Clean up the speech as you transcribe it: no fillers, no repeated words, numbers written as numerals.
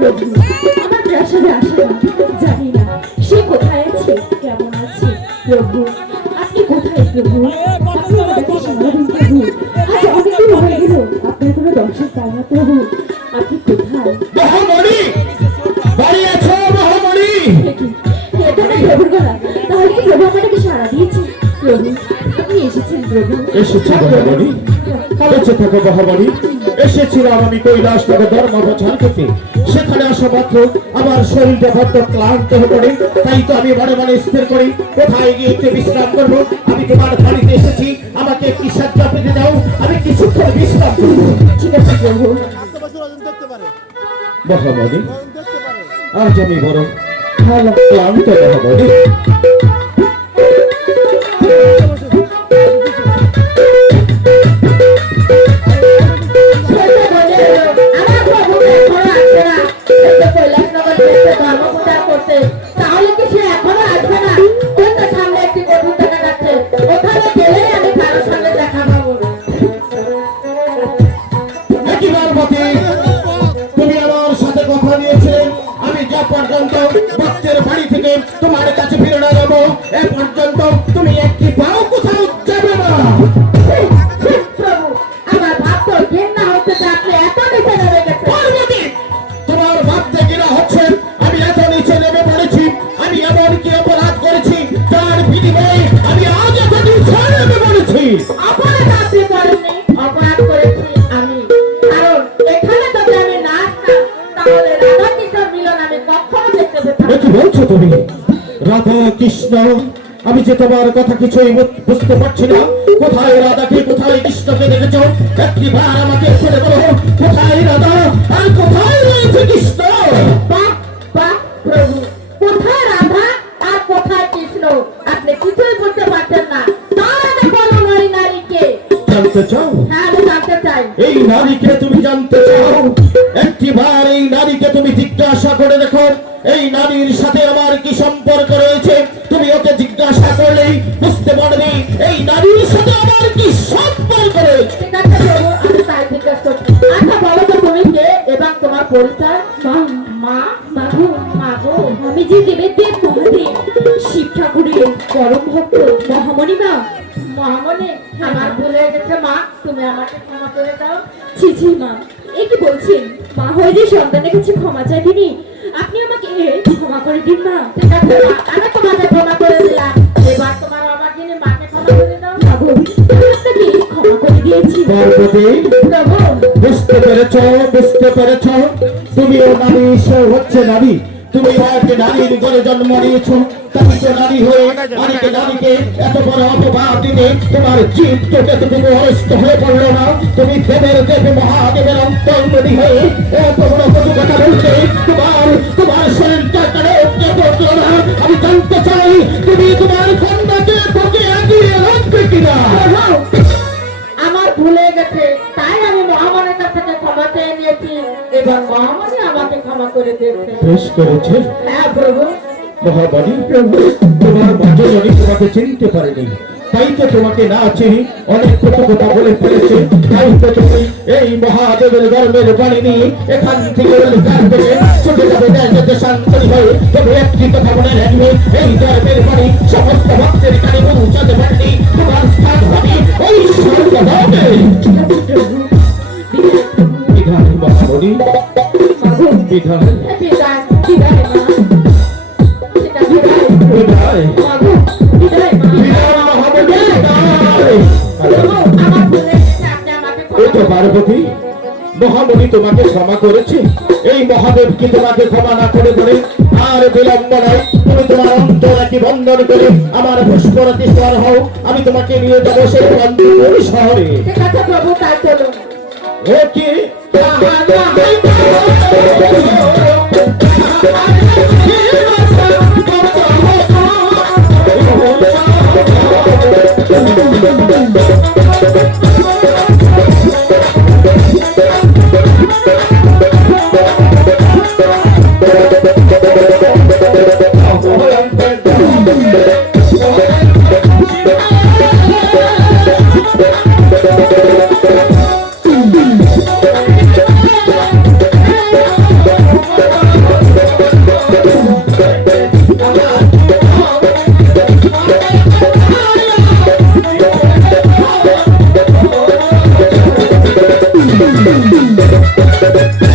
প্রভু, আমার প্রাসাদে আসে না, জানি না সে কোথায় আছে, কেমন আছে। প্রভু, আপনি কোথায় প্রভু? আপনি আমাদেরকে সারা দিন প্রভু, আজ অনেকদিন হয়ে গেল আপনার কোনো দর্শন পাই না প্রভু, আপনি কোথায়? মহামণি, বাড়ি আছো মহামণি? এটা না প্রভুর গলা, তাহলে কি প্রভু আমাদেরকে সারা দিয়েছে? প্রভু, আপনি এসেছেন প্রভু? এসেছি মহামণি, বেঁচে থাকো মহামণি। এসেছিলাম আমি কৈলাস থেকে ধর্ম প্রচার করতে। সেখানে আসা মাত্র আমার শরীরটা বড্ড ক্লান্ত হয়ে পড়ে। তাই তো আমি মনে মনে স্থির করি কোথায় গিয়ে একটু বিশ্রাম করবো। আমি তোমার বাড়িতে এসেছি, আমাকে একটি সাজ্জা পেতে দাও, আমি কিছুক্ষণ বিশ্রাম করবো। ঠিক আছে প্রভু। মহামণি, আজ আমি বড় ক্লান্ত মহামণি। তাহলে কি সে এখনো আসবে না? সামনে একটি কঠোর দেখা যাচ্ছে, ওখানে গেলে আমি কারোর সঙ্গে দেখা পাবো। তুমি আমার সাথে কথা দিয়েছিলে আমি যা পর্যন্ত ভক্তের বাড়ি থেকে তোমার কাছে ফিরে না যাবো এ পর্যন্ত তুমি একটি পাও কোথাও যাবে না। প্রভু, আমার ভাব তো ঘেন্না হচ্ছে যে আপনি এত নিচে নেমে গেছেন। তোমার ভাবতে ঘৃণা হচ্ছে আমি এত নিচে নেমে পড়েছি। আমি এমন কি অপরাধ করেছি যার বিনিময়ে আমি আজ এত নিচে নেমে পড়েছি? অপরাধ আপনি করেননি, অপরাধ করেছি আমি। কারণ এখানে যদি আমি না আসতাম তাহলে রাধা কৃষ্ণের মিলন আমি কখনো দেখতে পেতাম না। কি বলছো তুমি? রাধা কৃষ্ণ, আমি যে তোমার কথা কিছুই বুঝতে পারছি না। কোথায় রাধাকে, কোথায় কৃষ্ণকে দেখেছ? একটিবার আমাকে ছেড়ে বলো, কোথায় রাধা আর কোথায় রয়েছে কৃষ্ণ? বাহ বাহ প্রভু, কোথায় রাধা আর কোথায় কৃষ্ণ আপনি কিছুই বুঝতে পারছেন না। তার আগে বলো ওই নারীকে। জানতে চাও? হ্যাঁ, আমি জানতে চাই। এই নারীকে তুমি জানতে চাও? একটিবার এই নারীকে তুমি জিজ্ঞাসা করে দেখো, এই নারীর সাথে আমার কি সম্পর্ক রয়েছে। তুমি ওকে জিজ্ঞাসা করলেই বুঝতে পারবে এই নারীর সাথে আমার কি সম্পর্ক রয়েছে। ঠিক আছে প্রভু, আমি তাই জিজ্ঞাসা করছি। আচ্ছা বলো তো তুমি কে এবং তোমার পরিচয়? মা, মাগো, মাগো, আমি যে দেবের মহাদেব শিব ঠাকুরের পরম ভক্ত মহামণি মা। মহামণি, আমার ভুল হয়ে গেছে মা, তুমি আমাকে ক্ষমা করে দাও। ছি ছি মা, এ কি বলছেন? মা হয়ে যে সন্তানের কাছে ক্ষমা চাইবেনি, আপনি আমাকে ক্ষমা করে দিন মা। ঠিক আছে মা, আমি তোমাকে ক্ষমা করে দিলাম। এবার তোমার আমার যিনি মাকে ক্ষমা করে দাও। মাগো, আমি আপনাকে ক্ষমা করে দিয়েছি। পার্বতী, প্রভু, বুঝতে পেরেছ? বুঝতে পেরেছ? তুমিও নারী, সে হচ্ছে নারী। তুমি এক নারীর ঘরে জন্ম নিয়েছ, তাই তো নারী হয়ে আরেক নারীকে এত বড় অপবাদ দিতে তোমার জীব তো এতটুকু অস্ত হয়ে পড়লো না? তুমি দেবের দেব মহাদেবের অন্তর্মণি হয়ে এত বড় কটু কথা বলতে তোমার তোমার শরীরটা কেন পড়লো না? আমি জানতে চাই তুমি তোমার কন্যাকে বুকে এগিয়ে রাখবে কিনা? আমার ভুলে গেছে, তাই আমি মহামানের কাছ থেকে ক্ষমা চেয়ে নিয়েছি এবং মহামানী আমাকে ক্ষমা করে দিয়েছে। বেশ করেছে হ্যাঁ প্রভু। মহাবাণী, প্রভু তোমার মহাজনী তোমাকে চিনতে পারেনি, তাই তো তোমাকে না চিনি অনেক কত কথা বলে ফেলেছে। তাই তো তুমি এই মহাদেবের গর্বের বাণী নিয়ে এখান থেকে ছুটে যাবে দেশান্তরী হয়ে। তবে একটি কথা মনে রাখবে, এই গর্বের বাণী সমস্ত ভক্তের কানে পৌঁছাতে পারেনি। তোমার স্থান হবে ওই স্বর্গধামে। বিধান মহাবলী, বিধান বিদায়, বিদায় মা। বিদায়, মাগো, বিদায় মা। বিদায় মহাবলী, বিদায়। আমার ভুলে গেছে, আপনি আমাকে এই ক্ষমা তো করে দিন। পার্বতী, মহামণি তোমাকে ক্ষমা করেছে। এই মহাদেব কি তোমাকে ক্ষমা না করে বলে আর বিলম্ব নয়, তুমি তোমার অন্তরাকে বন্ধন করে আমার পুষ্পরাতি স্বর হও। আমি তোমাকে নিয়ে যাবো সেই অন্তপুর শহরে। ঠিক আছে প্রভু, তাই চলুন। ও কি আমার